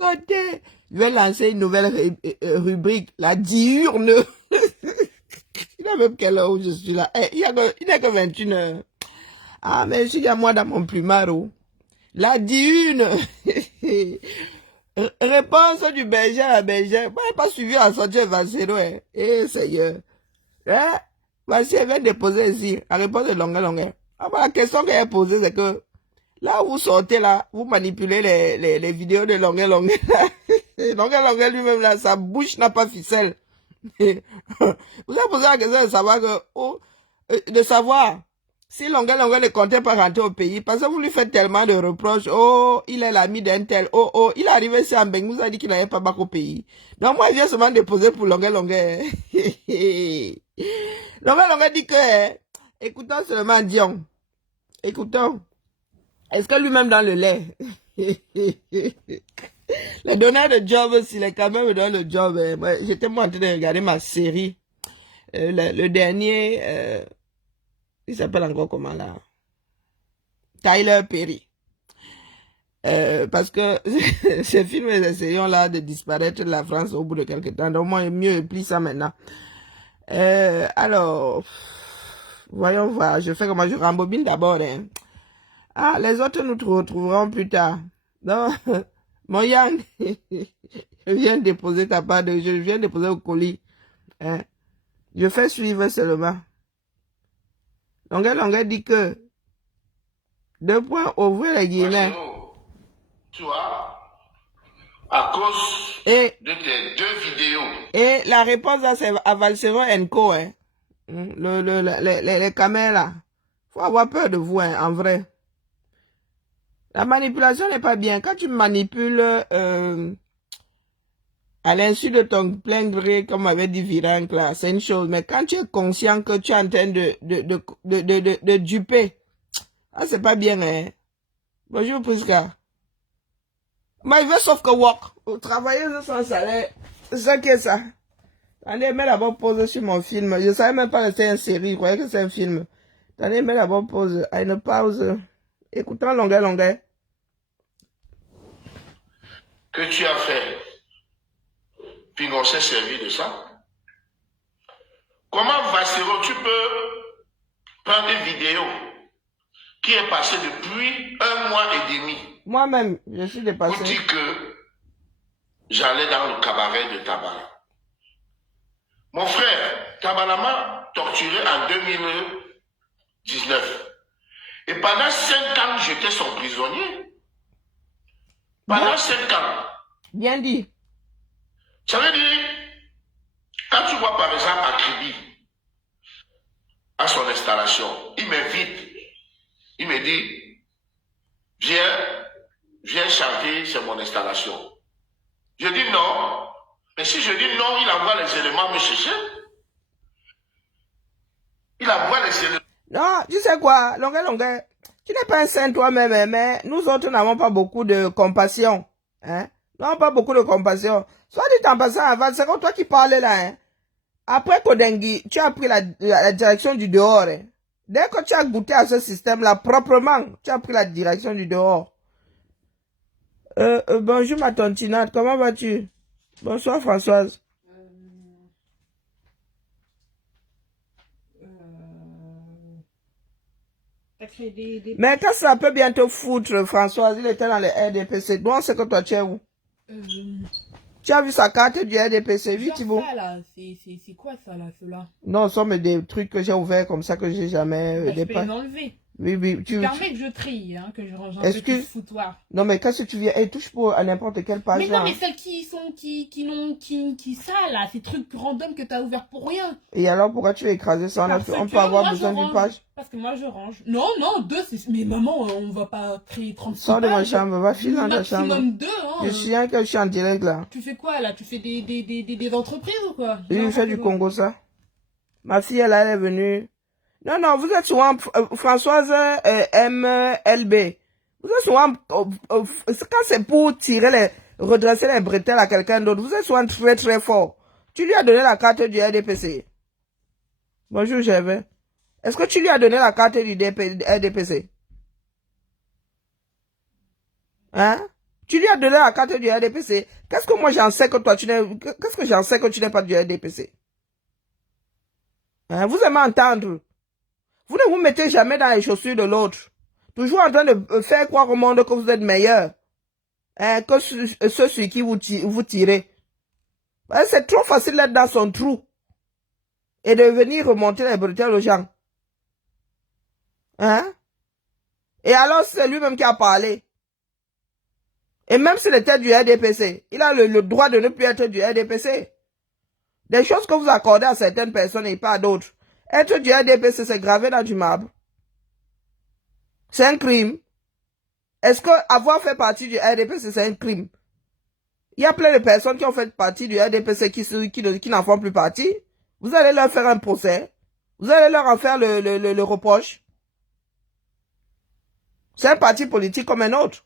Côté, je vais lancer une nouvelle rubrique, la diurne. Il a même quelle heure où je suis là. Il n'a que 21 heures. Ah, mais je suis à moi dans mon plumard. La diurne. Réponse du berger à la bergère. Moi, je n'ai pas suivi à sortir Vassero. Eh, Seigneur. Hein? Voici, elle vient déposer ici. La réponse est longue, longue. Ah, bah, la question qu'elle a posée, c'est que là où vous sortez, là, vous manipulez les vidéos de longue, longue. Longue, longue lui-même, là, sa bouche n'a pas ficelle. Vous avez posé la question de savoir que, de savoir si Longueuil ne comptait pas rentrer au pays, parce que vous lui faites tellement de reproches. Oh, il est l'ami d'un tel. Oh, oh, il est arrivé ici en Beng, vous a dit qu'il n'avait pas bac au pays. Donc moi, il vient seulement déposer pour Longueuil. Longueuil dit que, écoutons seulement Dion. Écoutons. Est-ce que lui-même dans le lait? Le donneur de job, s'il est quand même dans le job, j'étais moi en train de regarder ma série. Le dernier, il s'appelle encore comment là? Tyler Perry. Parce que ces films essayons là de disparaître de la France au bout de quelques temps. Donc moi, mieux plie ça maintenant. Alors, voyons voir. Je fais comment je rembobine d'abord. Hein. Ah, les autres nous retrouverons plus tard. Non, mon Yang, je viens déposer ta part je viens déposer au colis. Hein. Je fais suivre seulement. Longueuil dit que 2 points, ouvrir les guillemets. Tu vois, à cause de tes 2 vidéos. Et la réponse là, c'est à Valsero Co. Hein. Les caméras là. Faut avoir peur de vous, hein, en vrai. La manipulation n'est pas bien. Quand tu manipules à l'insu de ton plein gré, comme avait dit Virenque là, c'est une chose. Mais quand tu es conscient que tu es en train de duper, ah, c'est pas bien, hein. Bonjour, Prisca. Moi, il veut sauf que work. Travailler sans salaire. C'est ça qui est ça. Attendez, mets d'abord pause sur mon film. Je savais même pas que c'était une série. Je croyais que c'est un film. Attendez, mets d'abord pause. À une pause. Écoutons Longueuil. Que tu as fait. Puis on s'est servi de ça. Comment, Vassero, tu peux prendre une vidéo qui est passée depuis 1 mois et demi? Moi-même, je suis dépassé. Pour dire que j'allais dans le cabaret de Tabala. Mon frère, Tabala m'a torturé en 2019. Et pendant 5 ans, j'étais son prisonnier. Pendant 5 ans. Bien dit. Ça veut dire, quand tu vois par exemple Akribi, à son installation, il m'invite. Il me dit, viens chanter, c'est mon installation. Je dis non. Mais si je dis non, il envoie les éléments me chercher. Il envoie les éléments. Non, tu sais quoi, Longueuil, tu n'es pas un saint toi-même, mais nous autres n'avons pas beaucoup de compassion. Hein? Nous n'avons pas beaucoup de compassion. Soit dit en passant avant, c'est comme toi qui parlais là. Hein? Après Kodengui, tu as pris la direction du dehors. Hein? Dès que tu as goûté à ce système-là proprement, tu as pris la direction du dehors. Bonjour ma tontinade, comment vas-tu? Bonsoir Françoise. Mais quand ça peut bientôt foutre, Françoise, il était dans les RDPC. Donc, on sait que toi, tu es où? Tu as vu sa carte du RDPC, vite, Thibaut? C'est quoi ça, là, cela? Non, ce sont des trucs que j'ai ouverts comme ça que j'ai jamais Je peux les enlever. Oui, tu permets que je trie, hein, que je range un peu tout foutoir. Non, mais qu'est-ce que tu viens? Touche pour à n'importe quelle page. Mais non, mais celles qui ça, là, ces trucs random que tu as ouverts pour rien. Et alors, pourquoi tu veux écraser ça? On peut avoir besoin d'une page? Parce que moi, je range. Non, 2, c'est... Mais maman, on va pas créer 36 Sors de ma chambre, va filer dans ta chambre. Maximum 2, hein. Je suis en direct, là. Tu fais quoi, là? Tu fais des entreprises ou quoi? Oui, je fais du Congo, ça. Ma fille, elle est venue. Non, vous êtes souvent Françoise MLB. Vous êtes souvent, quand c'est pour redresser les bretelles à quelqu'un d'autre, vous êtes souvent très très fort. Tu lui as donné la carte du RDPC. Bonjour Gervais. Est-ce que tu lui as donné la carte du RDPC? Hein? Tu lui as donné la carte du RDPC. Qu'est-ce que moi j'en sais que toi tu n'es... Qu'est-ce que j'en sais que tu n'es pas du RDPC? Hein, vous aimez entendre. Vous ne vous mettez jamais dans les chaussures de l'autre. Toujours en train de faire croire au monde que vous êtes meilleur. Hein, que ceux sur qui vous tirez. C'est trop facile d'être dans son trou. Et de venir remonter les bretelles aux gens. Hein? Et alors c'est lui-même qui a parlé. Et même s'il était du RDPC, il a le droit de ne plus être du RDPC. Des choses que vous accordez à certaines personnes et pas à d'autres. Être du RDPC, c'est gravé dans du marbre. C'est un crime. Est-ce que avoir fait partie du RDPC, c'est un crime? Il y a plein de personnes qui ont fait partie du RDPC qui n'en font plus partie. Vous allez leur faire un procès. Vous allez leur en faire le reproche. C'est un parti politique comme un autre.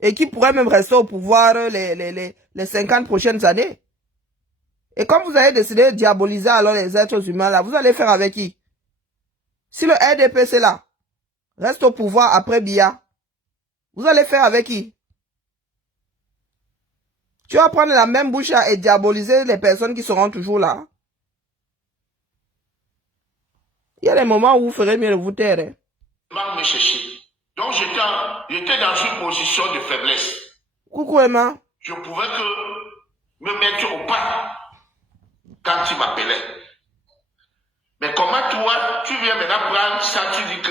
Et qui pourrait même rester au pouvoir les 50 prochaines années. Et comme vous avez décidé de diaboliser alors les êtres humains là, vous allez faire avec qui? Si le RDPC là reste au pouvoir après Biya, vous allez faire avec qui? Tu vas prendre la même bouche et diaboliser les personnes qui seront toujours là. Il y a des moments où vous ferez mieux de vous taire. Hein? Donc j'étais dans une position de faiblesse. Coucou Emma. Je pouvais que me mettre au pas quand il m'appelait. Mais comment toi, tu viens maintenant prendre ça, tu dis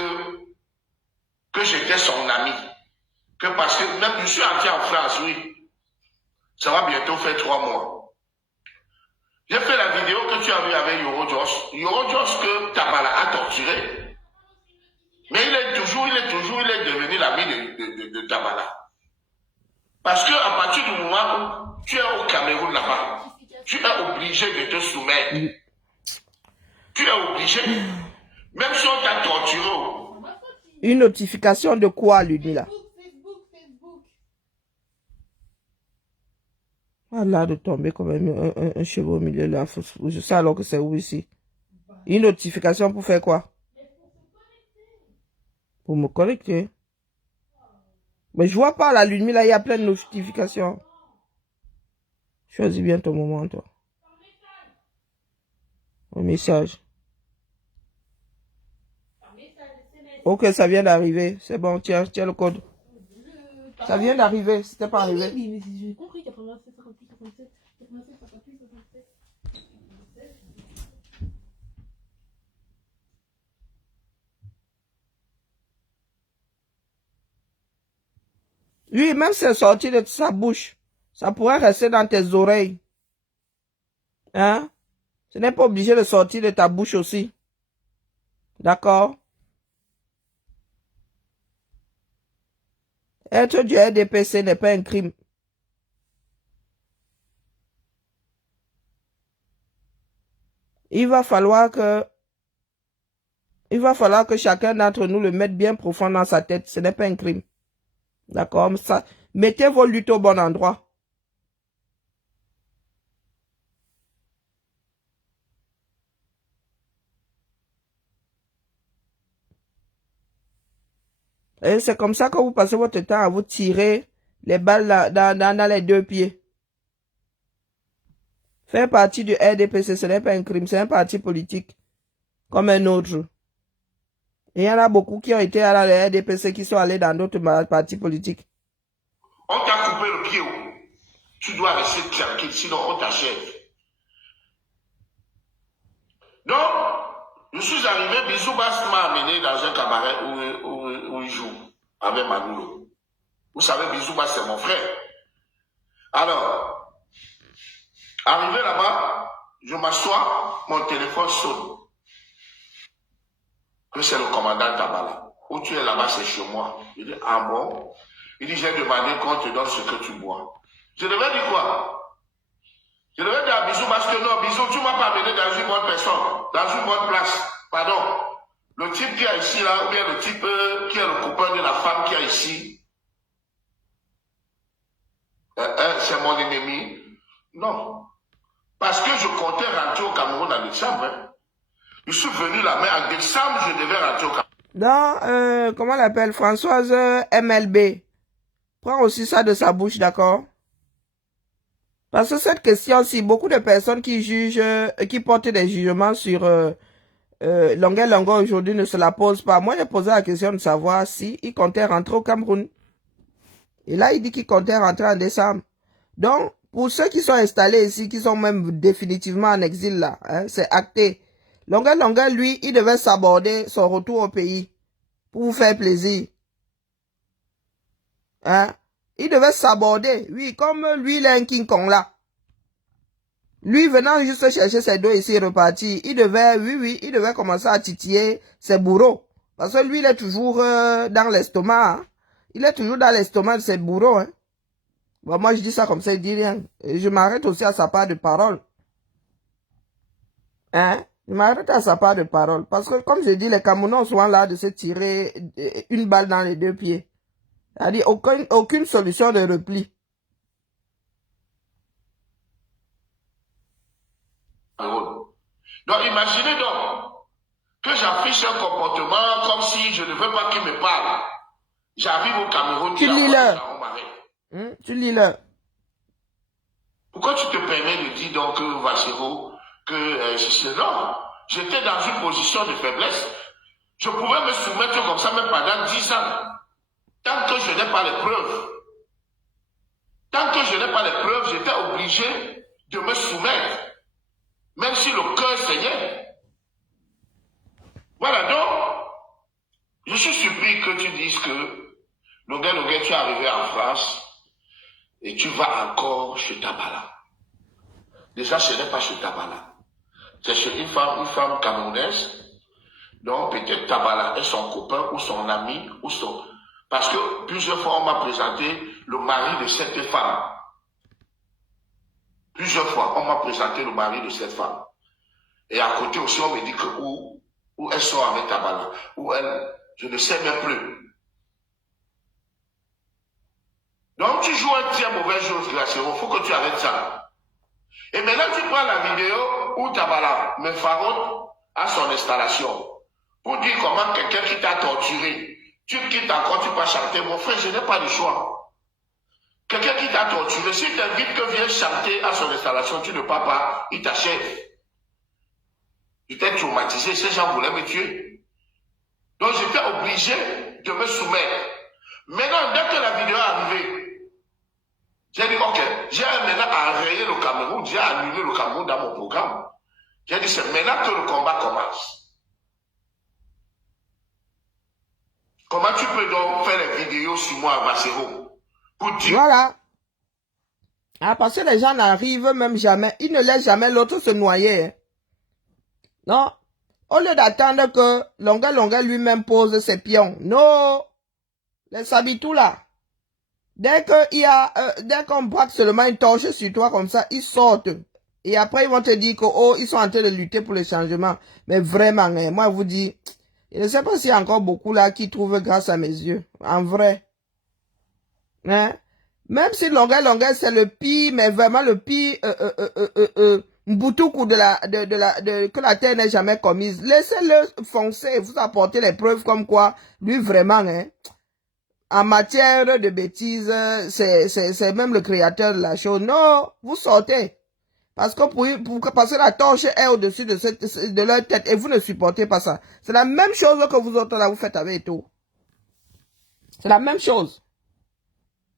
que j'étais son ami. Que parce que même je suis entré en France, oui. Ça va bientôt faire 3 mois. J'ai fait la vidéo que tu as vue avec Yoro Joss. Yoro Joss que Tamala a torturé. Mais il est devenu l'ami de Tamala. Parce que à partir du moment où tu es au Cameroun là-bas, tu es obligé de te soumettre. Tu es obligé. Même si on t'a torturé. Une notification de quoi, lui, là? Voilà, de tomber comme un cheveu au milieu de la fosse. Je sais alors que c'est où ici? Une notification pour faire quoi? Pour me connecter. Mais je vois pas la lune, là, il y a plein de notifications. Choisis bien ton moment, toi. Un message. Ok, ça vient d'arriver. C'est bon, tiens le code. Ça vient d'arriver, c'était pas arrivé. Oui, mais j'ai compris, 87, 58, 67, 87, 58, 67. Oui, même si c'est sorti de sa bouche, ça pourrait rester dans tes oreilles. Hein? Ce n'est pas obligé de sortir de ta bouche aussi. D'accord? Être du RDPC n'est pas un crime. Il va falloir que chacun d'entre nous le mette bien profond dans sa tête. Ce n'est pas un crime. D'accord? Mettez vos luttes au bon endroit. Et c'est comme ça que vous passez votre temps à vous tirer les balles dans les 2 pieds. Faire partie du RDPC, ce n'est pas un crime, c'est un parti politique comme un autre. Et il y en a beaucoup qui ont été à la RDPC qui sont allés dans d'autres partis politiques. On t'a coupé le pied. Tu dois rester tranquille, sinon on t'achève. Donc, je suis arrivé, Bisou Bass m'a amené dans un cabaret où il joue avec Manoulo. Vous savez, Bisou Bass, c'est mon frère. Alors, arrivé là-bas, je m'assois, mon téléphone sonne. Que c'est le commandant Tamala. Où tu es là-bas, c'est chez moi. Il dit, ah bon? Il dit, j'ai demandé qu'on te donne ce que tu bois. Je devais dire quoi? Je devais dire à Bisou parce que non, Bisou, tu m'as pas amené dans une bonne personne, dans une bonne place. Pardon. Le type qui est ici, là, ou bien le type qui est le copain de la femme qui est ici, c'est mon ennemi. Non. Parce que je comptais rentrer au Cameroun en décembre. Hein. Je suis venu là, mais en décembre, je devais rentrer au Cameroun. Dans, comment on l'appelle, Françoise MLB. Prends aussi ça de sa bouche, d'accord? Parce que cette question-ci, beaucoup de personnes qui jugent, qui portent des jugements sur Longuet Longuet aujourd'hui ne se la posent pas. Moi, j'ai posé la question de savoir si il comptait rentrer au Cameroun. Et là, il dit qu'il comptait rentrer en décembre. Donc, pour ceux qui sont installés ici, qui sont même définitivement en exil là, hein, c'est acté. Longuet Longuet, lui, il devait s'aborder son retour au pays pour vous faire plaisir. Hein? Il devait s'aborder. Oui, comme lui, il est un King Kong là. Lui, venant juste chercher ses dos ici et repartir, il devait, oui, il devait commencer à titiller ses bourreaux. Parce que lui, il est toujours dans l'estomac. Hein? Il est toujours dans l'estomac de ses bourreaux. Hein? Bon, moi, je dis ça comme ça, il dit rien. Et je m'arrête aussi à sa part de parole. Hein? Je m'arrête à sa part de parole. Parce que, comme je dis, les Camerounais ont souvent là de se tirer une balle dans les deux pieds. C'est-à-dire, aucune solution de repli. Donc, imaginez donc que j'affiche un comportement comme si je ne veux pas qu'il me parle. J'arrive au Cameroun, tu lis-le. Tu lis-le. Pourquoi tu te permets de dire donc, Vachero, que c'est non? J'étais dans une position de faiblesse. Je pouvais me soumettre comme ça même pendant 10 ans. Tant que je n'ai pas les preuves. Tant que je n'ai pas les preuves, j'étais obligé de me soumettre. Même si le cœur saignait. Voilà, donc, je suis surpris que tu dises que Longuet, tu es arrivé en France et tu vas encore chez Tabala. Déjà, ce n'est pas chez Tabala. C'est chez une femme camerounaise. Donc, peut-être Tabala est son copain ou son ami ou son... Parce que plusieurs fois, on m'a présenté le mari de cette femme. Plusieurs fois, on m'a présenté le mari de cette femme. Et à côté aussi, on me dit que où elles sont avec Tabala. Où elles, je ne sais même plus. Donc, tu joues un très mauvais jeu, Gracero. Il faut que tu arrêtes ça. Et maintenant, tu prends la vidéo où Tabala me faronne à son installation. Pour dire comment quelqu'un qui t'a torturé, tu quittes encore, tu peux chanter. Mon frère, je n'ai pas de choix. Quelqu'un qui t'a torturé, si tu t'invites que viens chanter à son installation, tu ne pars pas, il t'achève. Il t'est traumatisé, ces gens voulaient me tuer. Donc j'étais obligé de me soumettre. Maintenant, dès que la vidéo est arrivée, j'ai dit, ok, j'ai maintenant enrayé le Cameroun, j'ai annulé le Cameroun dans mon programme. J'ai dit, c'est maintenant que le combat commence. Comment tu peux donc faire les vidéos sur moi à Vachero pour dire... Voilà. Ah, parce que les gens n'arrivent même jamais. Ils ne laissent jamais l'autre se noyer. Hein. Non. Au lieu d'attendre que Longuet lui-même pose ses pions. Non. Les Sabitou là. Dès qu'on braque seulement une torche sur toi comme ça, ils sortent. Et après, ils vont te dire que, oh, ils sont en train de lutter pour le changement. Mais vraiment, hein, moi, je vous dis, je ne sais pas s'il y a encore beaucoup là qui trouvent grâce à mes yeux. En vrai. Hein? Même si Longuet, c'est le pire, mais vraiment le pire, Mboutouk que la terre n'ait jamais commise. Laissez-le foncer, vous apportez les preuves comme quoi, lui vraiment, hein, en matière de bêtises, c'est même le créateur de la chose. Non, vous sortez. Parce que pour passer la torche est au-dessus de leur tête et vous ne supportez pas ça. C'est la même chose que vous autres là, vous faites avec tout. C'est la même chose.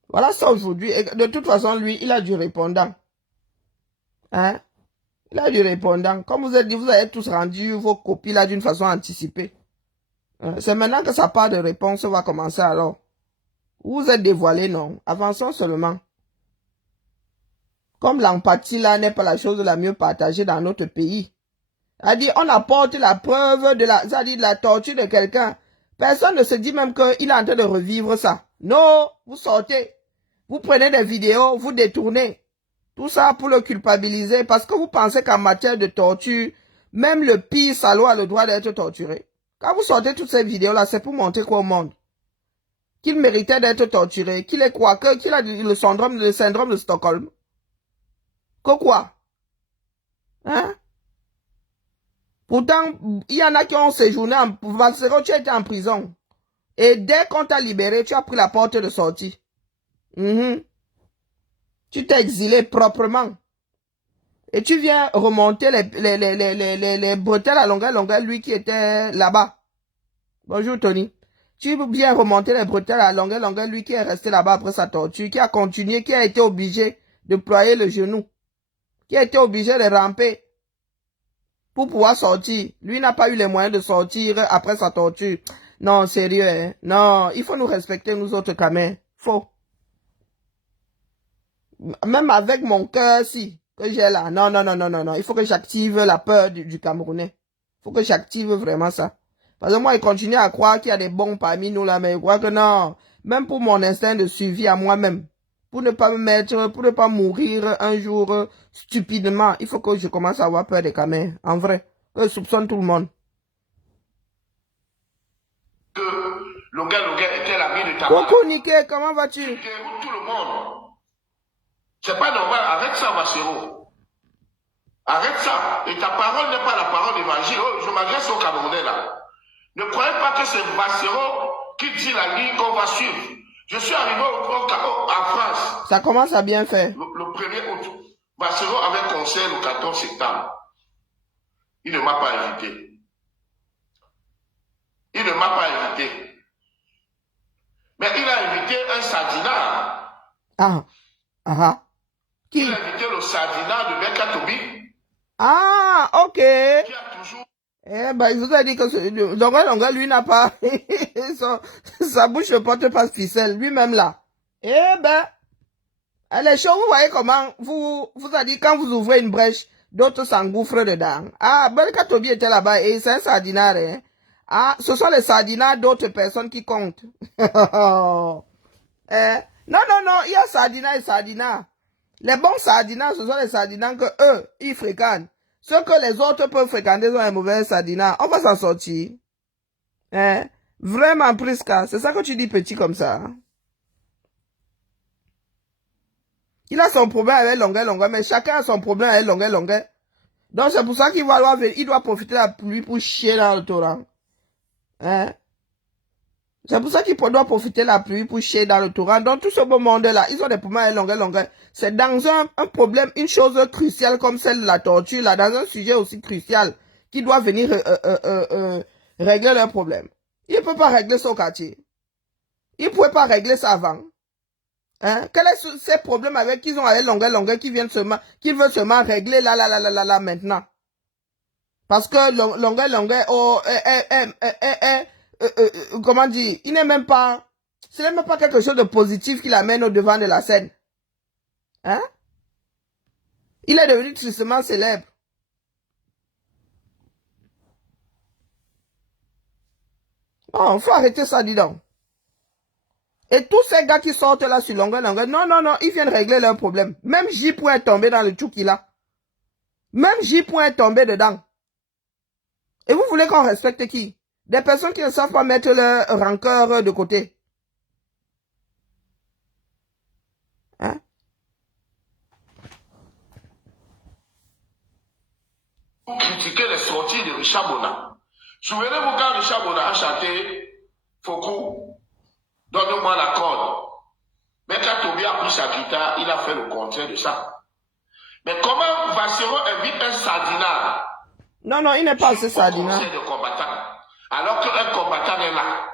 Voilà ça aujourd'hui. De toute façon, lui, il a du répondant. Hein? Il a du répondant. Comme vous avez dit, vous avez tous rendu vos copies là d'une façon anticipée. Hein? C'est maintenant que sa part de réponse va commencer alors. Vous êtes dévoilé, non? Avançons seulement. Comme l'empathie là n'est pas la chose la mieux partagée dans notre pays. C'est-à-dire, on apporte la preuve de la torture de quelqu'un. Personne ne se dit même qu'il est en train de revivre ça. Non, vous sortez. Vous prenez des vidéos, vous détournez. Tout ça pour le culpabiliser parce que vous pensez qu'en matière de torture, même le pire salaud a le droit d'être torturé. Quand vous sortez toutes ces vidéos-là, c'est pour montrer quoi au monde? Qu'il méritait d'être torturé, qu'il est quoi? Qu'il a le syndrome de Stockholm. Que quoi? Hein? Pourtant, il y en a qui ont séjourné en... Vachero, tu étais en prison. Et dès qu'on t'a libéré, tu as pris la porte de sortie. Tu t'es exilé proprement. Et tu viens remonter les bretelles à longueur, lui qui était là-bas. Bonjour Tony. Tu viens remonter les bretelles à longueur, lui qui est resté là-bas après sa torture, qui a continué, qui a été obligé de ployer le genou, qui a été obligé de ramper pour pouvoir sortir. Lui n'a pas eu les moyens de sortir après sa torture. Non, sérieux, hein? Non, il faut nous respecter, nous autres quand même. Faut. Même avec mon cœur, si, que j'ai là. Non, non, non, non, non, non. Il faut que j'active la peur du Camerounais. Il faut que j'active vraiment ça. Parce que moi, il continue à croire qu'il y a des bons parmi nous là, mais je crois que non. Même pour mon instinct de suivi à moi-même. Pour ne pas me mettre, pour ne pas mourir un jour stupidement. Il faut que je commence à avoir peur des Camerounais. En vrai. Que je soupçonne tout le monde. Que Longa était l'ami de ta Coucou Niké, comment vas-tu? Tout le monde. C'est pas normal. Arrête ça, Bassero. Arrête ça. Et ta parole n'est pas la parole d'évangile. Oh, je m'adresse aux Camerounais là. Ne croyez pas que c'est Bassero qui dit la ligne qu'on va suivre. Je suis arrivé en France. Ça commence à bien faire. Le 1er août. Bassero avait conseil le 14 septembre. Il ne m'a pas invité. Il ne m'a pas invité. Mais il a invité un sardinat. Qui? Il a invité le sardinat de Bekatobi. Ah, ok. Qui a toujours... Eh ben, il vous a dit que Longa, lui, n'a pas... sa bouche ne porte pas ficelle, lui-même là. Eh ben, les choses, vous voyez comment, vous a dit, quand vous ouvrez une brèche, d'autres s'engouffrent dedans. Ah, Bekatobi était là-bas et c'est un sardinat, hein. Ah, ce sont les sardinats d'autres personnes qui comptent. Non, il y a sardinat et sardinat. Les bons sardinats, ce sont les sardinats que eux, ils fréquentent. Ceux que les autres peuvent fréquenter sont les mauvais sardinats. On va s'en sortir. Hein? Vraiment, Prisca. C'est ça que tu dis petit comme ça. Il a son problème avec longueur, mais chacun a son problème avec longueur. Donc c'est pour ça qu'il il doit profiter de la pluie pour chier dans le torrent. Hein? C'est pour ça qu'il doit profiter de la pluie pour chier dans le torrent. Donc tout ce beau monde-là, ils ont des problèmes avec longueur. C'est dans un problème, une chose cruciale comme celle de la torture, là, dans un sujet aussi crucial, qui doit venir régler leur problème. Il ne peut pas régler son quartier. Il ne pouvait pas régler ça avant. Hein? Quels sont ces problèmes avec qu'ils ont avec longueur qui veulent seulement régler là maintenant? Parce que longueur, comment dire, il n'est même pas, ce n'est même pas quelque chose de positif qui l'amène au devant de la scène. Hein? Il est devenu tristement célèbre. Non, faut arrêter ça, dis donc. Et tous ces gars qui sortent là sur longueur, non, ils viennent régler leurs problèmes. Même J pourrait tomber dans le tchouki là. Même J pourrait tomber dedans. Et vous voulez qu'on respecte qui? Des personnes qui ne savent pas mettre leur rancœur de côté. Hein? Pour critiquer les sorties de Richard Bona. Souvenez-vous quand Richard Bona a chanté Fokou, donne-moi la corde. Mais quand Tobi a pris sa guitare, il a fait le contraire de ça. Mais comment Bassero invite un sardinat? Non, il n'est pas assez sardinat. De combattant, alors qu'un combattant est là.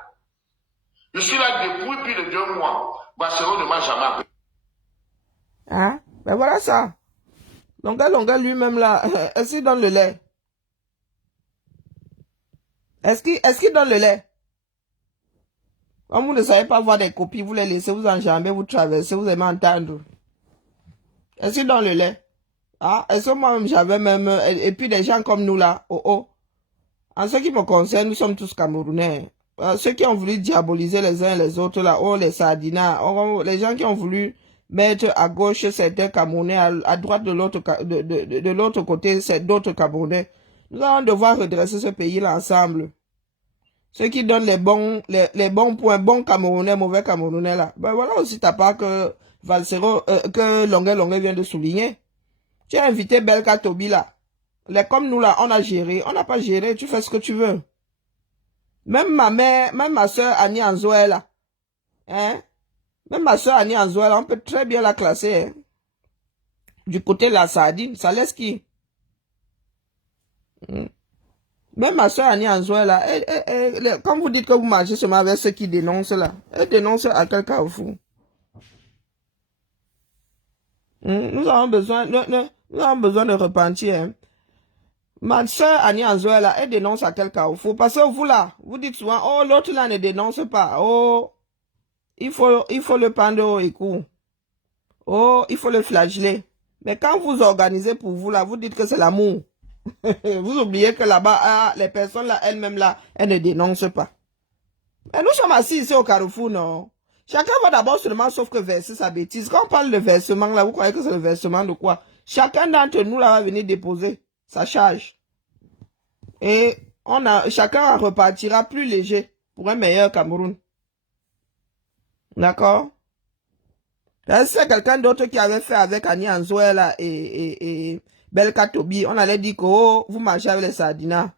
Je suis là depuis plus de 2 mois. Bassero ne m'a jamais appelé. Hein? Ben voilà ça. Longa lui-même là, est-ce qu'il donne le lait? Est-ce qu'il donne le lait? Comme vous ne savez pas voir des copies, vous les laissez, vous enjambez, vous traversez, vous aimez entendre. Est-ce qu'il donne le lait? Ah, est-ce que moi-même j'avais même... Et puis des gens comme nous là, En ce qui me concerne, nous sommes tous Camerounais. Ceux qui ont voulu diaboliser les uns et les autres là, les sardinats, les gens qui ont voulu mettre à gauche certains Camerounais, à droite de l'autre côté, c'est d'autres Camerounais. Nous allons devoir redresser ce pays-là ensemble. Ceux qui donnent les bons points, bons Camerounais, mauvais Camerounais là. Ben voilà aussi ta part que Valsero, que Longueur vient de souligner. Tu as invité Belka Tobi là. Les comme nous là, on a géré. On n'a pas géré, tu fais ce que tu veux. Même ma mère, même ma soeur Annie Anzoé là. Hein? Même ma soeur Annie Anzouela, on peut très bien la classer. Hein. Du côté de la sardine, ça laisse qui? Même ma soeur Annie Anzouela, quand vous dites que vous mangez seulement avec ceux qui dénoncent là, elle dénonce à quel carrefour? Nous avons besoin, nous avons besoin de repentir. Hein. Ma soeur Annie Anzouela, elle dénonce à quel carrefour? Parce que vous là, vous dites souvent, oh l'autre là ne dénonce pas, oh il faut le pendre au écou, oh il faut le flageller. Mais quand vous organisez pour vous là, vous dites que c'est l'amour. Vous oubliez que là-bas, les personnes là, elles-mêmes là, elles ne dénoncent pas. Mais nous sommes assis ici au carrefour, non? Chacun va d'abord seulement sauf que verser sa bêtise. Quand on parle de versement là, vous croyez que c'est le versement de quoi? Chacun d'entre nous là va venir déposer sa charge. Et chacun repartira plus léger pour un meilleur Cameroun. D'accord? C'est quelqu'un d'autre qui avait fait avec Annie Anzouela et Belka Tobi. On allait dire que oh, vous mangez avec les sardinas.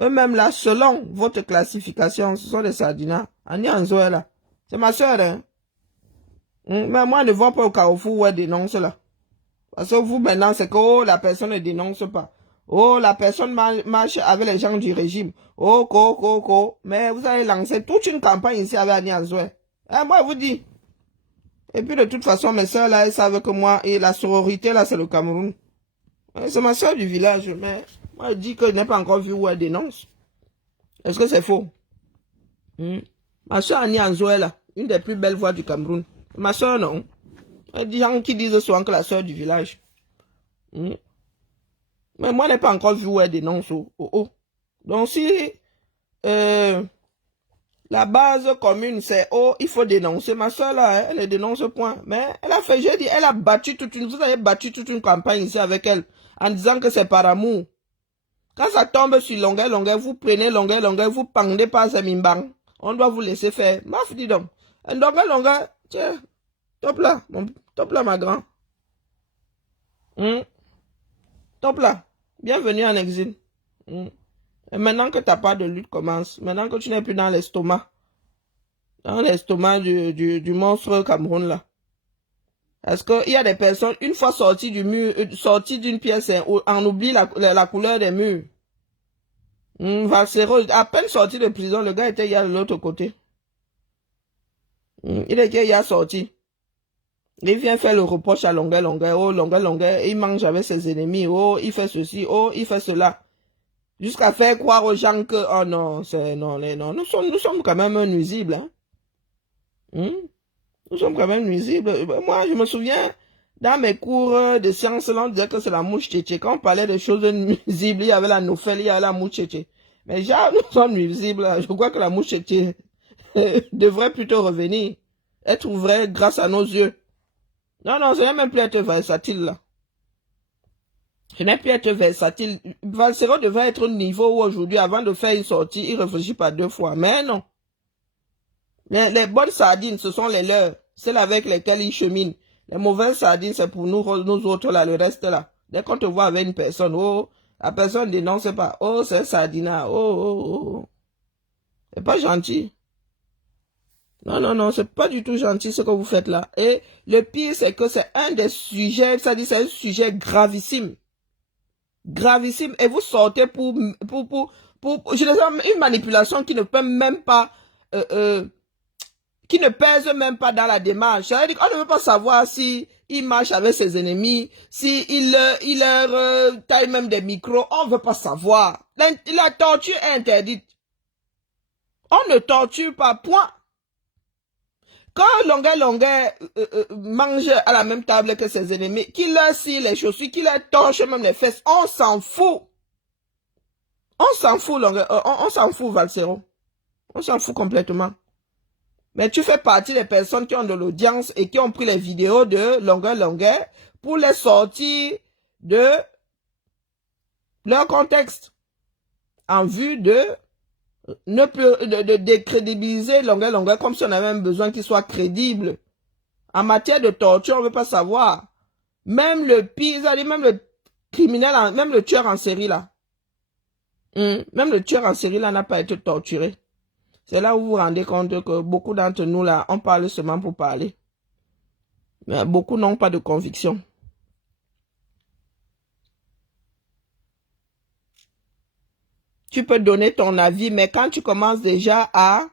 Eux-mêmes là, selon votre classification, ce sont des sardinas. Annie Anzouela. C'est ma soeur, hein. Mais moi, ne vends pas au carrefour où elle dénonce là. Parce que vous, maintenant, c'est que oh, la personne ne dénonce pas. Oh, la personne marche avec les gens du régime. Oh, Mais vous avez lancé toute une campagne ici avec Annie Anzouela. Moi, je vous dis. Et puis, de toute façon, mes soeurs là, elles savent que moi, et la sororité là, c'est le Cameroun. C'est ma soeur du village, mais moi, je dis que je n'ai pas encore vu où elle dénonce. Est-ce que c'est faux? Ma soeur Annie Anzouela, une des plus belles voix du Cameroun. Ma soeur, non. Il y a des gens qui disent souvent que la soeur du village. Mais moi, je n'ai pas encore vu où elle dénonce. Donc, si la base commune, c'est il faut dénoncer. Ma soeur, là, elle dénonce point. Mais elle a fait, j'ai dit, elle a battu vous avez battu toute une campagne ici avec elle, en disant que c'est par amour. Quand ça tombe sur longueur, vous prenez longueur, vous pendez par ces mimbang. On doit vous laisser faire. Maf, dis donc. Longueur, tiens, top là, ma grand. Top là. Bienvenue en exil. Et maintenant que ta part de lutte commence, maintenant que tu n'es plus dans l'estomac du monstre Cameroun là. Est-ce qu'il y a des personnes, une fois sorties du mur, sorties d'une pièce, on oublie la couleur des murs. Valsero, à peine sorti de prison, le gars était hier de l'autre côté. Il était hier sorti. Il vient faire le reproche à longueur. Oh, longueur, il mange avec ses ennemis. Oh, il fait ceci. Oh, il fait cela. Jusqu'à faire croire aux gens que, oh non, non. Nous sommes quand même nuisibles. Hein? Nous sommes quand même nuisibles. Moi, je me souviens, dans mes cours de sciences, on disait que c'est la mouche tchétché. Quand on parlait de choses nuisibles, il y avait la noufelle, il y avait la mouche tchétché. Mais genre, nous sommes nuisibles. Je crois que la mouche tchétché devrait plutôt revenir. Être vraie grâce à nos yeux. Non, ce n'est même plus être versatile, là. Ce n'est plus être versatile. Valsero devait être au niveau où aujourd'hui, avant de faire une sortie, il réfléchit pas 2 fois. Mais non. Les bonnes sardines, ce sont les leurs. Celles avec lesquelles ils cheminent. Les mauvaises sardines, c'est pour nous autres, là, le reste, là. Dès qu'on te voit avec une personne, oh, la personne dénonce pas. Oh, c'est un sardinat. Oh. C'est pas gentil. Non, c'est pas du tout gentil ce que vous faites là. Et le pire, c'est que c'est un des sujets, ça dit, c'est un sujet gravissime. Gravissime. Et vous sortez pour je dis, une manipulation qui ne peut même pas, qui ne pèse même pas dans la démarche. C'est-à-dire qu'on ne veut pas savoir si il marche avec ses ennemis, si il leur taille même des micros. On ne veut pas savoir. La torture est interdite. On ne torture pas, point. Quand longueur mange à la même table que ses ennemis, qu'il leur scie les chaussures, qu'il leur torche même les fesses, on s'en fout. On s'en fout, on s'en fout, Valsero. On s'en fout complètement. Mais tu fais partie des personnes qui ont de l'audience et qui ont pris les vidéos de longueur pour les sortir de leur contexte en vue de décrédibiliser longueur comme si on avait même besoin qu'il soit crédible. En matière de torture, on ne veut pas savoir. Même le pire, même le criminel, même le tueur en série là. Même le tueur en série là n'a pas été torturé. C'est là où vous vous rendez compte que beaucoup d'entre nous, là, on parle seulement pour parler. Mais beaucoup n'ont pas de conviction. Tu peux donner ton avis, mais quand tu commences déjà à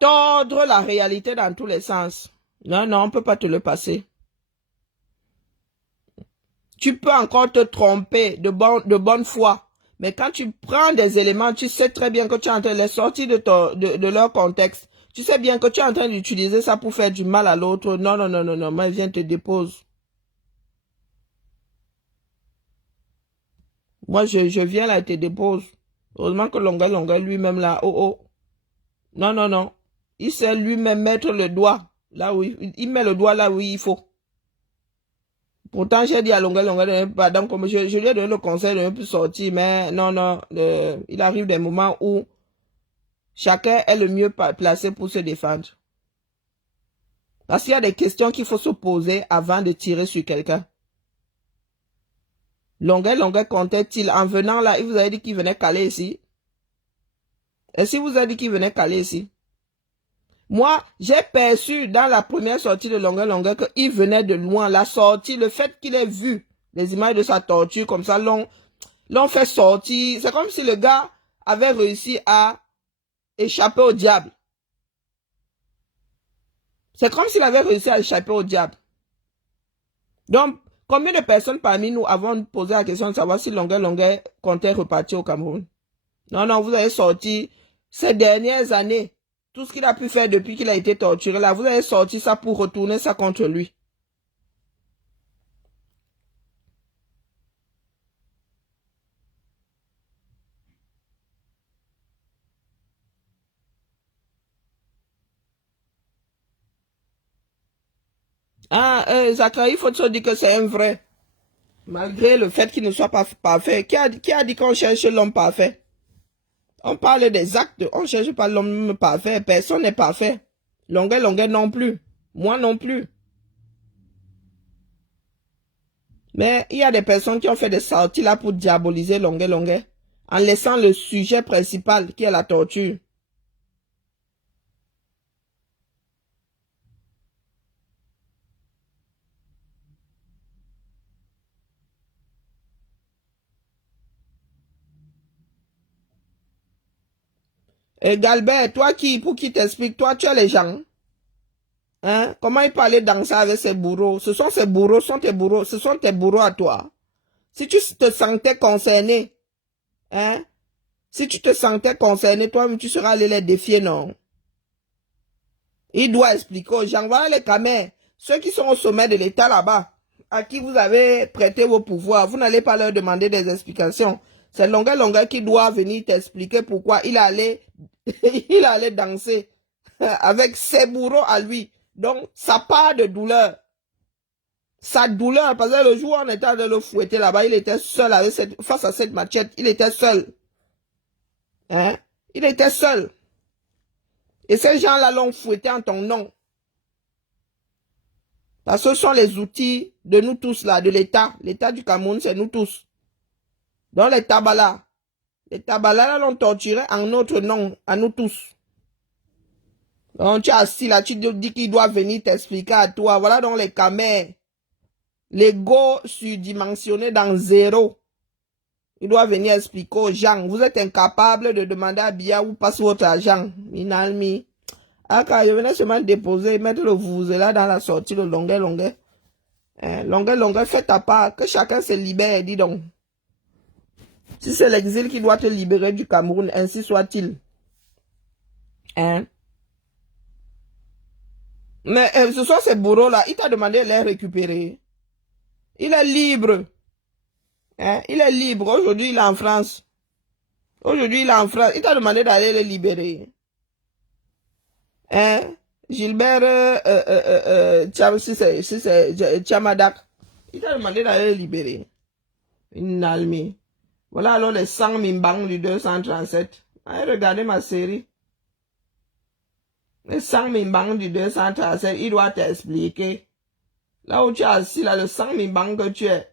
tordre la réalité dans tous les sens, non, on ne peut pas te le passer. Tu peux encore te tromper de bonne foi. Mais quand tu prends des éléments, tu sais très bien que tu es en train de les sortir de leur contexte. Tu sais bien que tu es en train d'utiliser ça pour faire du mal à l'autre. Non. Moi, viens, te dépose. Moi, je viens là et te dépose. Heureusement que Longa lui-même là, Non. Il sait lui-même mettre le doigt là où il met le doigt là où il faut. Pourtant, j'ai dit à Longa, pardon, comme je lui ai donné le conseil de ne plus sortir, mais non, il arrive des moments où chacun est le mieux placé pour se défendre. Parce qu'il y a des questions qu'il faut se poser avant de tirer sur quelqu'un. Longa comptait-il en venant là, il vous avait dit qu'il venait caler ici? Et si vous avez dit qu'il venait caler ici? Moi, j'ai perçu dans la première sortie de Longa qu'il venait de loin. La sortie, le fait qu'il ait vu les images de sa torture, comme ça, l'ont fait sortir. C'est comme si le gars avait réussi à échapper au diable. C'est comme s'il avait réussi à échapper au diable. Donc, combien de personnes parmi nous avons posé la question de savoir si Longa comptait repartir au Cameroun? Non, vous avez sorti ces dernières années. Tout ce qu'il a pu faire depuis qu'il a été torturé, là, vous avez sorti ça pour retourner ça contre lui. Zachary, il faut te dire que c'est un vrai. Malgré le fait qu'il ne soit pas parfait. Qui a dit qu'on cherche l'homme parfait? On parle des actes, on ne cherche pas l'homme parfait. Personne n'est parfait. Longa non plus. Moi non plus. Mais il y a des personnes qui ont fait des sorties là pour diaboliser Longa en laissant le sujet principal qui est la torture. Et Galbert, pour qui t'explique, toi tu as les gens. Hein? Comment il parlait danser avec ses bourreaux? Ce sont ses bourreaux, ce sont tes bourreaux à toi. Si tu te sentais concerné, hein? Si tu te sentais concerné, toi-même tu seras allé les défier, non? Il doit expliquer aux gens, voilà les camés, ceux qui sont au sommet de l'État là-bas, à qui vous avez prêté vos pouvoirs, vous n'allez pas leur demander des explications. C'est Longa qui doit venir t'expliquer pourquoi il allait danser avec ses bourreaux à lui. Donc, sa part de douleur, sa douleur, parce que le jour où on était de le fouetter là-bas, il était seul face à cette machette, il était seul. Hein? Il était seul. Et ces gens-là l'ont fouetté en ton nom. Parce que ce sont les outils de nous tous là, de l'État. L'État du Cameroun, c'est nous tous. Donc les tabalas là l'ont torturé en notre nom, à nous tous. Donc tu es assis là, tu dis qu'il doit venir t'expliquer à toi. Voilà donc les camères. L'ego surdimensionné dans zéro. Il doit venir expliquer aux gens. Vous êtes incapable de demander à Bia où passe votre argent. Minalmi. Je venais seulement déposer, mettre le vous-là dans la sortie de Longa. Longa, fais ta part. Que chacun se libère, dis donc. Si c'est l'exil qui doit te libérer du Cameroun, ainsi soit-il. Hein? Mais ce sont ces bourreaux-là. Il t'a demandé de les récupérer. Il est libre. Hein? Il est libre. Aujourd'hui, il est en France. Il t'a demandé d'aller les libérer. Hein? Gilbert, si c'est Chamadak, il t'a demandé d'aller les libérer. Une almie. Voilà alors les 100 Mimbang du 237. Allez regarder ma série. Les 100 Mimbang du 237, il doit t'expliquer. Là où tu es assis, là, le 100 Mimbang que tu es,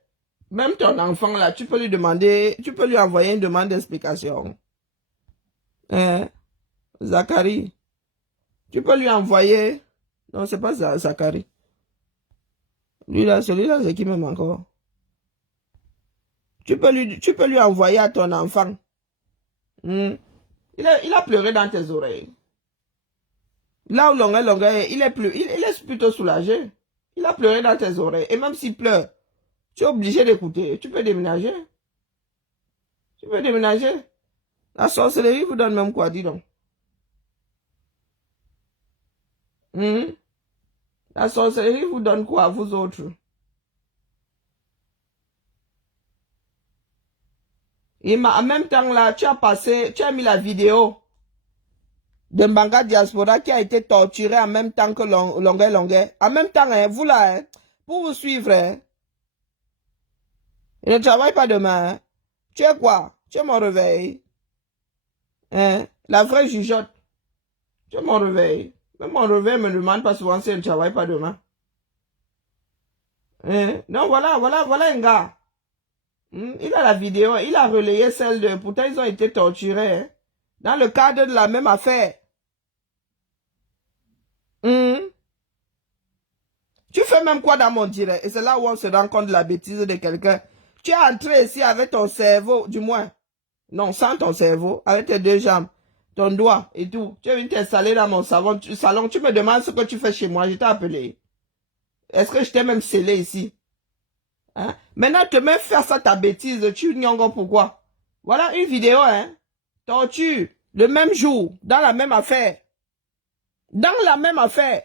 même ton enfant là, tu peux lui envoyer une demande d'explication. Hein? Zachary. Tu peux lui envoyer. Non, c'est pas Zachary. Lui là, celui-là, c'est qui m'aime encore. Tu peux lui envoyer à ton enfant. Hmm. Il a pleuré dans tes oreilles. Là où Longuet, il est plutôt soulagé. Il a pleuré dans tes oreilles. Et même s'il pleure, tu es obligé d'écouter. Tu peux déménager. Tu peux déménager. La sorcellerie vous donne même quoi, dis donc. La sorcellerie vous donne quoi, vous autres? Et en même temps, là, tu as mis la vidéo de Mbanga Diaspora qui a été torturé en même temps que Longuet. En même temps, hein, vous là, hein, pour vous suivre, hein, il ne travaille pas demain. Hein. Tu es quoi? Tu es mon réveil. Hein? La vraie jugeote. Tu es mon réveil. Même mon réveil me demande pas souvent si elle ne travaille pas demain. Hein? Donc voilà un gars. Il a la vidéo, il a relayé celle de... Pourtant, ils ont été torturés. Hein, dans le cadre de la même affaire. Tu fais même quoi dans mon direct? Et c'est là où on se rend compte de la bêtise de quelqu'un. Tu es entré ici avec ton cerveau, du moins. Non, sans ton cerveau, avec tes deux jambes, ton doigt et tout. Tu es venu t'installer dans mon salon. Tu me demandes ce que tu fais chez moi. Je t'ai appelé. Est-ce que je t'ai même scellé ici? Hein? Maintenant, te mets faire ça ta bêtise. Tu n'y pourquoi? Voilà une vidéo, hein. Torture. Le même jour. Dans la même affaire. Dans la même affaire.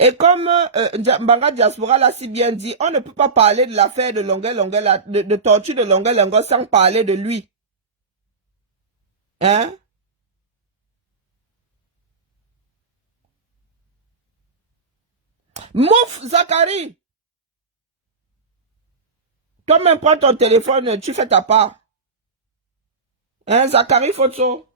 Et comme Mbanga Diaspora l'a si bien dit, on ne peut pas parler de l'affaire de Longuet, de torture de Longuet sans parler de lui. Hein? Mouf, Zachary! Toi-même, prends ton téléphone, tu fais ta part. Hein, Zachary Fotso?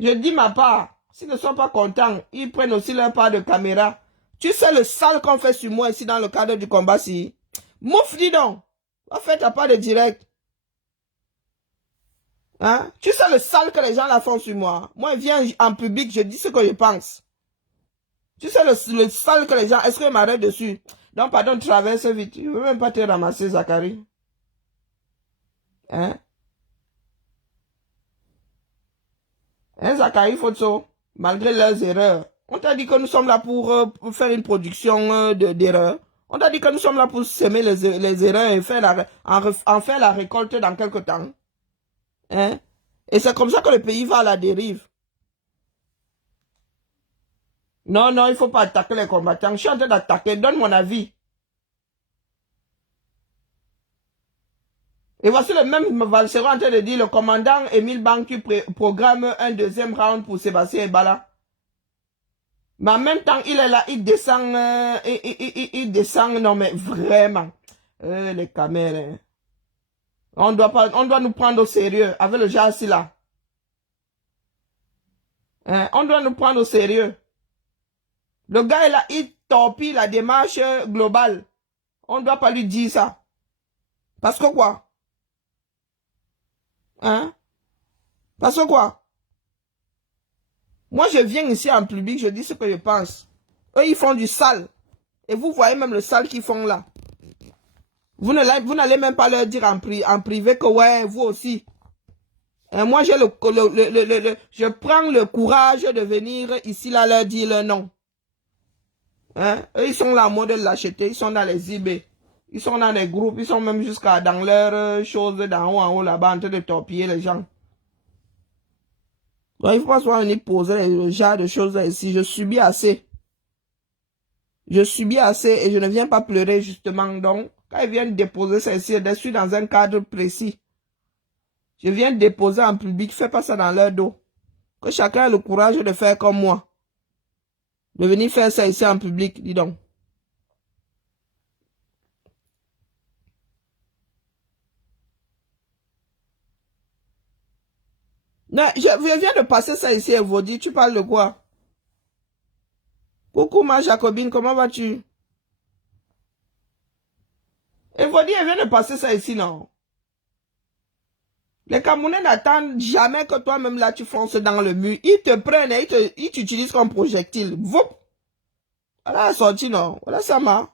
Je dis ma part. S'ils ne sont pas contents, ils prennent aussi leur part de caméra. Tu sais le sale qu'on fait sur moi ici dans le cadre du combat si. Mouf, dis donc. Va faire ta part de direct. Hein? Tu sais le sale que les gens la font sur moi. Moi, je viens en public, je dis ce que je pense. Tu sais le sale que les gens... Est-ce que je m'arrête dessus? Donc, pardon, traverse vite. Je ne veux même pas te ramasser, Zachary. Hein? Hein, Zachary Fotso? Malgré leurs erreurs. On t'a dit que nous sommes là pour faire une production d'erreurs. On t'a dit que nous sommes là pour semer les erreurs et faire en faire la récolte dans quelques temps. Hein? Et c'est comme ça que le pays va à la dérive. Non, il ne faut pas attaquer les combattants. Je suis en train d'attaquer. Donne mon avis. Et voici le même Valsero en train de dire le commandant Émile Banqui programme un deuxième round pour Sébastien Ebala. Mais en même temps, il est là, il descend, non mais vraiment. Les caméras. On doit nous prendre au sérieux avec le genre ci là. Hein? On doit nous prendre au sérieux. Le gars est là, il torpille la démarche globale. On ne doit pas lui dire ça. Parce que quoi? Hein? Parce que quoi? Moi, je viens ici en public, je dis ce que je pense. Eux, ils font du sale. Et vous voyez même le sale qu'ils font là. Vous n'allez même pas leur dire en privé que ouais, vous aussi. Et moi, j'ai je prends le courage de venir ici là leur dire le non. Hein? Eux, ils sont là en mode de l'acheter, ils sont dans les eBay. Ils sont dans les groupes, ils sont même jusqu'à dans leurs choses d'en haut en haut là-bas en train de torpiller les gens. Donc, il ne faut pas soit venir poser le genre de choses là ici. Je subis assez. Je subis assez et je ne viens pas pleurer justement. Donc, quand ils viennent déposer ça ici, je suis dans un cadre précis. Je viens déposer en public, fais pas ça dans leur dos. Que chacun ait le courage de faire comme moi. De venir faire ça ici en public, dis donc. Non, je viens de passer ça ici, Evody. Tu parles de quoi? Coucou ma Jacobine, comment vas-tu? Evody, elle vient de passer ça ici, non? Les Camerounais n'attendent jamais que toi-même là tu fonces dans le mur. Ils te prennent et ils t'utilisent comme projectile. Voup! Voilà la sortie, non? Voilà ça, ma.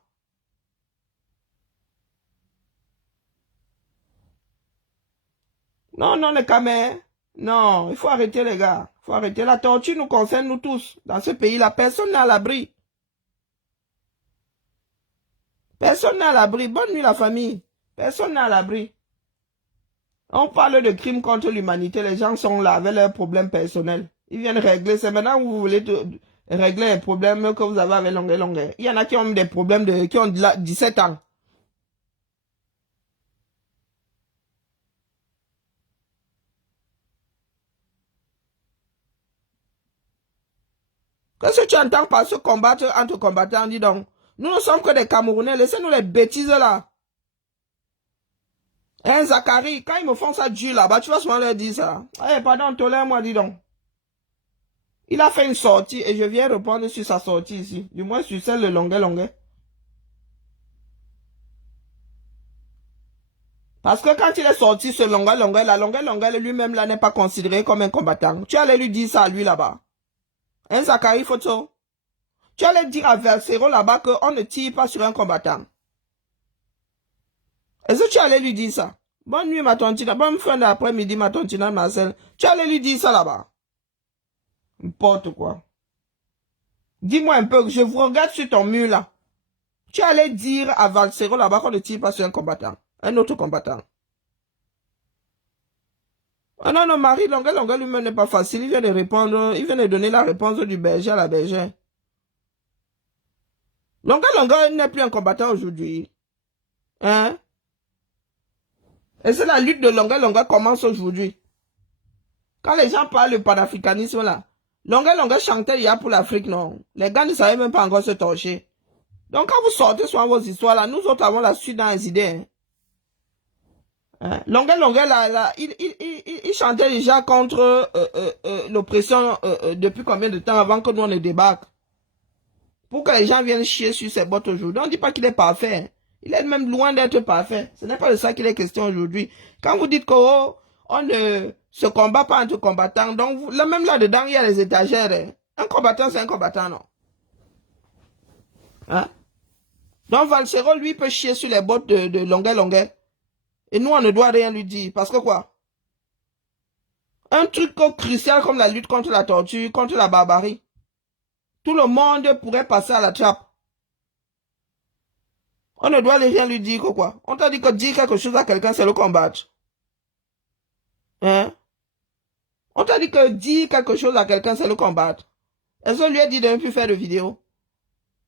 Non, non, les Camerounais. Non, il faut arrêter, les gars. Il faut arrêter. La torture nous concerne, nous tous. Dans ce pays-là, personne n'est à l'abri. Personne n'est à l'abri. Bonne nuit, la famille. Personne n'est à l'abri. On parle de crimes contre l'humanité. Les gens sont là avec leurs problèmes personnels. Ils viennent régler. C'est maintenant que vous voulez régler les problèmes que vous avez avec Longueuil. Il y en a qui ont des problèmes qui ont 17 ans. Qu'est-ce que tu entends par se combattre entre combattants, dis donc? Nous ne sommes que des Camerounais. Laissez-nous les bêtises là. Hein, Zachary, quand ils me font ça dur là-bas, tu vas souvent leur dire ça. Eh, pardon, tolère-moi, dis donc. Il a fait une sortie et je viens répondre sur sa sortie ici. Du moins sur celle de Longueuil. Parce que quand il est sorti ce Longueuil, la Longueuil lui-même là n'est pas considéré comme un combattant. Tu allais lui dire ça à lui là-bas. Hein, Zachary Photo? Tu allais dire à Versero là-bas qu'on ne tire pas sur un combattant. Est-ce que tu allais lui dire ça? Bonne nuit, ma tontine. Bonne fin d'après-midi, ma tontine Marcel. Tu allais lui dire ça là-bas? N'importe quoi. Dis-moi un peu, je vous regarde sur ton mur là. Tu allais dire à Valsero là-bas qu'on ne tire pas sur un combattant. Un autre combattant. Ah non, non, Marie, Longueuil lui-même n'est pas facile. Il vient de répondre, il vient de donner la réponse du berger à la bergère. Longueuil n'est plus un combattant aujourd'hui. Hein? Et c'est la lutte de Longueuil commence aujourd'hui. Quand les gens parlent de panafricanisme là, Longueuil chantait hier pour l'Afrique, non. Les gars ne savaient même pas encore se torcher. Donc quand vous sortez sur vos histoires là, nous autres avons la suite dans les idées. Hein? Longueuil là, il chantait déjà contre l'oppression depuis combien de temps avant que nous on ne débarque. Pour que les gens viennent chier sur ses bottes aujourd'hui. On ne dit pas qu'il est parfait. Il est même loin d'être parfait. Ce n'est pas de ça qu'il est question aujourd'hui. Quand vous dites qu'on ne se combat pas entre combattants, donc vous, là même là-dedans, il y a les étagères. Hein. Un combattant, c'est un combattant, non? Hein? Donc Valsero, lui, peut chier sur les bottes de Longueuil. Et nous, on ne doit rien lui dire. Parce que quoi? Un truc crucial comme la lutte contre la torture, contre la barbarie. Tout le monde pourrait passer à la trappe. On ne doit rien lui dire que quoi? On t'a dit que dire quelque chose à quelqu'un, c'est le combattre. Hein? On t'a dit que dire quelque chose à quelqu'un, c'est le combattre. Est-ce qu'on lui a dit de ne plus faire de vidéo?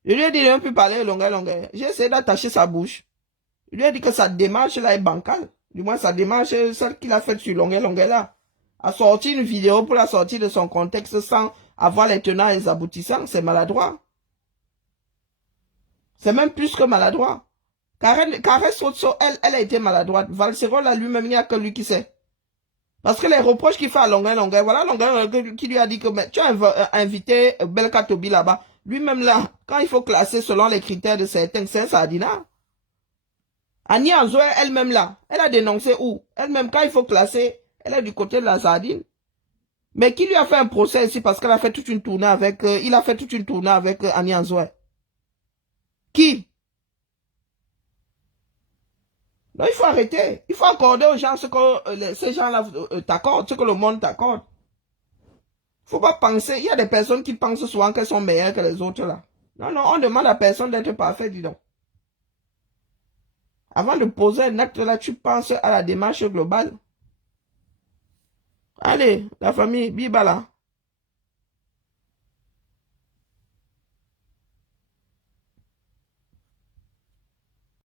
Je lui ai dit de ne plus parler Longueuil. J'ai essayé d'attacher sa bouche. Je lui ai dit que sa démarche là est bancale. Du moins, sa démarche, celle qu'il a faite sur Longueuil là, a sorti une vidéo pour la sortie de son contexte sans avoir les tenants et les aboutissants, c'est maladroit. C'est même plus que maladroit. Carré Sotso, elle a été maladroite. Valsero là lui-même, il n'y a que lui qui sait. Parce que les reproches qu'il fait à Longueuil, voilà Longueuil qui lui a dit que tu as invité Belka Tobi là-bas. Lui-même là, quand il faut classer selon les critères de certains, c'est un sardinat. Annie Anzoé, elle-même là, elle a dénoncé où? Elle-même, quand il faut classer, elle est du côté de la sardine. Mais qui lui a fait un procès ici parce qu'elle a fait toute une tournée avec, il a fait toute une tournée avec Annie Anzoé. Qui? Non, il faut arrêter. Il faut accorder aux gens ce que ces gens-là t'accordent, ce que le monde t'accorde. Il ne faut pas penser. Il y a des personnes qui pensent souvent qu'elles sont meilleures que les autres là. Non, non, on demande à personne d'être parfait, dis donc. Avant de poser un acte là, tu penses à la démarche globale. Allez, la famille, bibala.